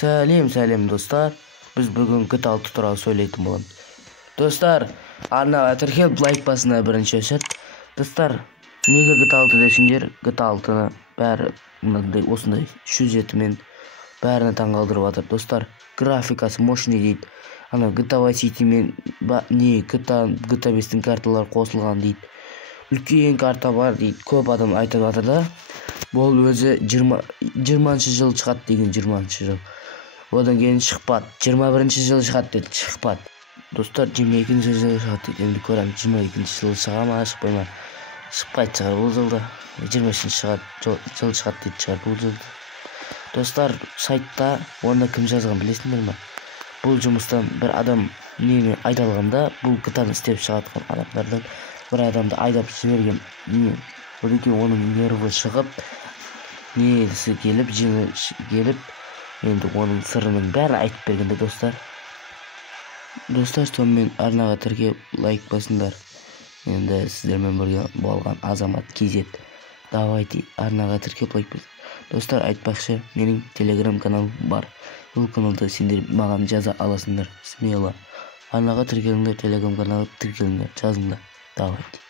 Сәлем достар. Біз бүгін GTA 6 туралы сөйлейтін боламыз. Достар, арнаға тіркеліп лайк басына бірінші шарт. Достар, неге GTA 6 десеңдер, GTA 6-ны бәрі мынандай осындай сюжетімен бәріне таңғалдырып жатыр. Достар, графикасы мощный дейді. Ана GTA Vice City мен GTA 5-тің карталары қосылған дейді. Үлкен карта бар дейді. Көп адам айтып жатыр да. Бұл өзі 20-шы жыл шығады деген 20-шы жыл. Одан кейін шықпады. 21-ші жыл шығады деді, шықпады. Достар, 22-ші жыл шығады дейді. Енді көремін, 22-ші жыл шыға ма, шықпай ма? Шықпайды шығар бұл жылда. 23-ші жыл шығады дейді шығар бұл жылда. Достар, сайтта оны кім жазған білесіңдер ме? Бұл жұмыстан бір адам нені айдалғанда, бұл GTA-ны істеп шығатқан адамдардан бір адамды айдап жіберген. Одан кейін оның нерві шығып, несі келіп, жеңі келіп, енді оның сырының бәрін айтып бергенде достар. Достар, сонымен арнаға тіркеліп лайк басыңдар. Енді сіздермен бірге болған Азамат KZ. Давайте арнаға тіркеліп лайк басыңдар. Достар, айтпақшы, менің телеграм каналым бар. Бұл каналда сендер маған жаза аласыңдар. Смело. Арнаға тіркеліңдер, телеграм каналға тіркеліңдер, жазыңдар. Давайте.